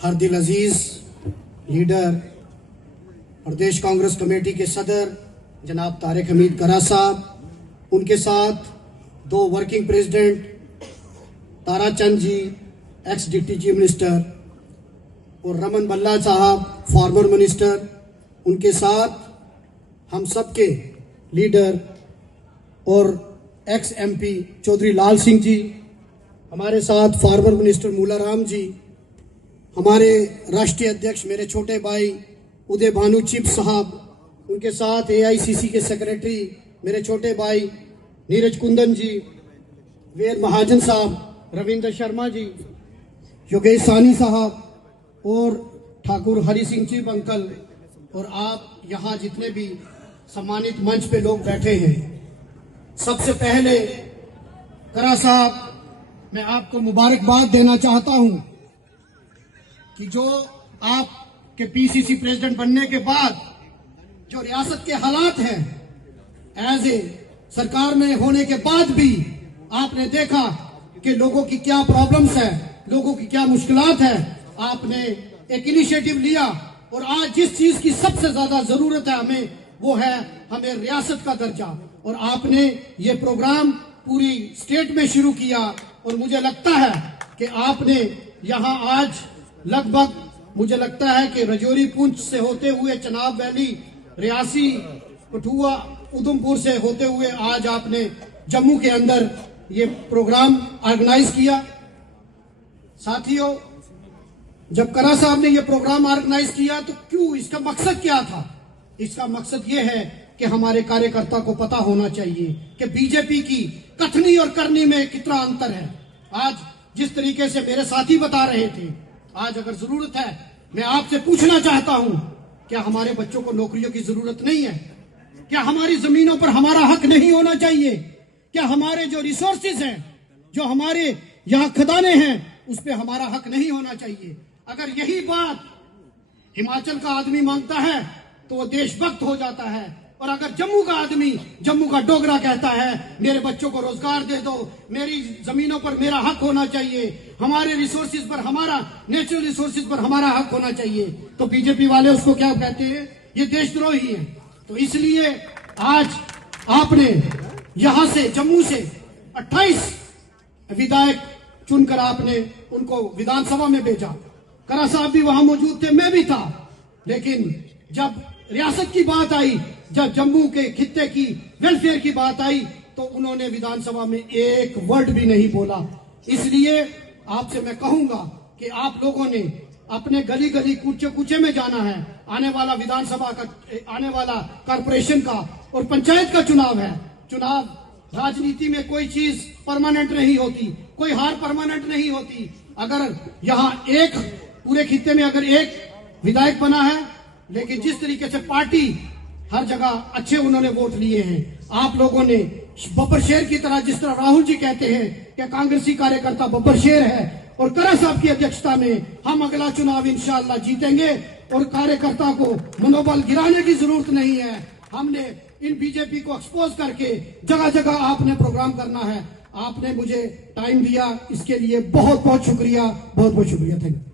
हरदिल अजीज leader प्रदेश Congress committee के सदर जनाब तारिक हमीद करा साहब, उनके साथ दो वर्किंग प्रेसिडेंट ताराचंद जी एक्स डिप्टी चीफ मिनिस्टर और रमन भल्ला साहब फॉर्मर मिनिस्टर, उनके साथ हम सबके लीडर और एक्स एमपी चौधरी लाल सिंह जी, हमारे साथ फॉर्मर मिनिस्टर मूलाराम जी, हमारे राष्ट्रीय अध्यक्ष मेरे छोटे भाई उदय भानु चिप साहब, उनके साथ एआईसीसी के सेक्रेटरी मेरे छोटे भाई नीरज कुंदन जी, वीर महाजन साहब, रविंद्र शर्मा जी, योगेश सानी साहब और ठाकुर हरि सिंह जी अंकल, और आप यहाँ जितने भी सम्मानित मंच पे लोग बैठे हैं, सबसे पहले करा साहब मैं आपको मुबारकबाद देना चाहता हूं कि जो आपके पीसीसी प्रेसिडेंट बनने के बाद जो रियासत के हालात हैं, एज ए सरकार में होने के बाद भी आपने देखा कि लोगों की क्या प्रॉब्लम्स है, लोगों की क्या मुश्किलात है, आपने एक इनिशिएटिव लिया और आज जिस चीज की सबसे ज्यादा जरूरत है वो है हमें रियासत का दर्जा, और आपने ये प्रोग्राम पूरी स्टेट में शुरू किया। और मुझे लगता है कि आपने यहाँ आज लगभग मुझे लगता है कि रजौरी पुंछ से होते हुए चनाब वैली, रियासी, कठुआ, उधमपुर से होते हुए आज आपने जम्मू के अंदर ये प्रोग्राम ऑर्गेनाइज किया। साथियों, जब करा साहब ने ये प्रोग्राम ऑर्गेनाइज किया तो क्यों, इसका मकसद क्या था? इसका मकसद ये है कि हमारे कार्यकर्ता को पता होना चाहिए कि बीजेपी की कथनी और करनी में कितना अंतर है। आज जिस तरीके से मेरे साथी बता रहे थे, आज अगर जरूरत है, मैं आपसे पूछना चाहता हूं, क्या हमारे बच्चों को नौकरियों की जरूरत नहीं है? क्या हमारी जमीनों पर हमारा हक नहीं होना चाहिए? क्या हमारे जो रिसोर्सेज हैं, जो हमारे यहाँ खदाने हैं, उस पर हमारा हक नहीं होना चाहिए? अगर यही बात हिमाचल का आदमी मांगता है तो वो देशभक्त हो जाता है, और अगर जम्मू का आदमी, जम्मू का डोगरा कहता है मेरे बच्चों को रोजगार दे दो, मेरी जमीनों पर मेरा हक होना चाहिए, हमारे रिसोर्सेज पर, हमारा नेचुरल रिसोर्सेज पर हमारा हक होना चाहिए, तो बीजेपी वाले उसको क्या कहते हैं? ये देशद्रोही है। तो इसलिए आज आपने यहां से जम्मू से 28 विधायक चुनकर आपने उनको विधानसभा में भेजा। करा साहब भी वहां मौजूद थे, मैं भी था, लेकिन जब रियासत की बात आई, जब जम्मू के खित्ते की वेलफेयर की बात आई, तो उन्होंने विधानसभा में एक वर्ड भी नहीं बोला। इसलिए आपसे मैं कहूंगा कि आप लोगों ने अपने गली गली कूचे कूचे में जाना है। आने वाला विधानसभा का, आने वाला कॉर्पोरेशन का और पंचायत का चुनाव है। चुनाव राजनीति में कोई चीज परमानेंट नहीं होती, कोई हार परमानेंट नहीं होती। अगर यहाँ एक पूरे खित्ते में अगर एक विधायक बना है, लेकिन जिस तरीके से पार्टी हर जगह अच्छे उन्होंने वोट लिए हैं, आप लोगों ने बब्बर शेर की तरह, जिस तरह राहुल जी कहते हैं कि कांग्रेसी कार्यकर्ता बब्बर शेर है, और करा साहब की अध्यक्षता में हम अगला चुनाव इंशाअल्लाह जीतेंगे, और कार्यकर्ता को मनोबल गिराने की जरूरत नहीं है। हमने इन बीजेपी को एक्सपोज करके जगह जगह आपने प्रोग्राम करना है। आपने मुझे टाइम दिया, इसके लिए बहुत बहुत शुक्रिया, बहुत बहुत शुक्रिया। Thank you.